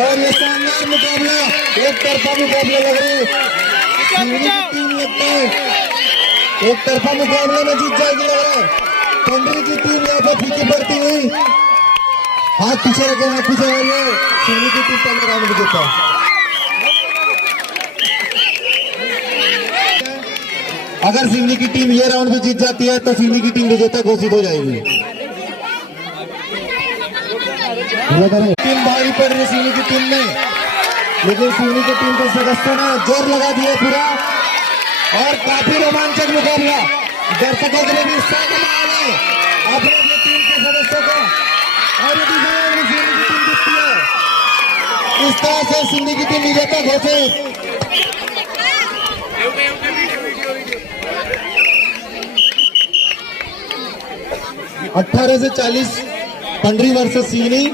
और ये शानदार मुकाबला, एक तरफा मुकाबला लग रहा है। सिवनी की टीम लगता है एक तरफा मुकाबले में जीत जाएगी लग रहा है। पंडरी की टीम यहाँ पर फीकी पड़ती हुई, हाथ पीछे रखे, हाथ पीछे वाले सिवनी की टीम पहले राउंड में जीता। अगर सिवनी की टीम ये राउंड में जीत जाती है तो सिवनी की टीम विजेता घोषित हो जाएगी। टीम भारी पड़ रही है सिवनी की टीम में, लेकिन सिवनी की टीम के सदस्यों ने जोर लगा दिया पूरा और काफी रोमांचक मुकाबला। दर्शकों के लिए भी स्वागत है अपने अपने टीम के सदस्यों को। और यदि सिवनी की टीम जीतती है, इस तरह से सिवनी की टीम विजेता घोषित। 18 से 40 पंडरी वर्सेस सिवनी।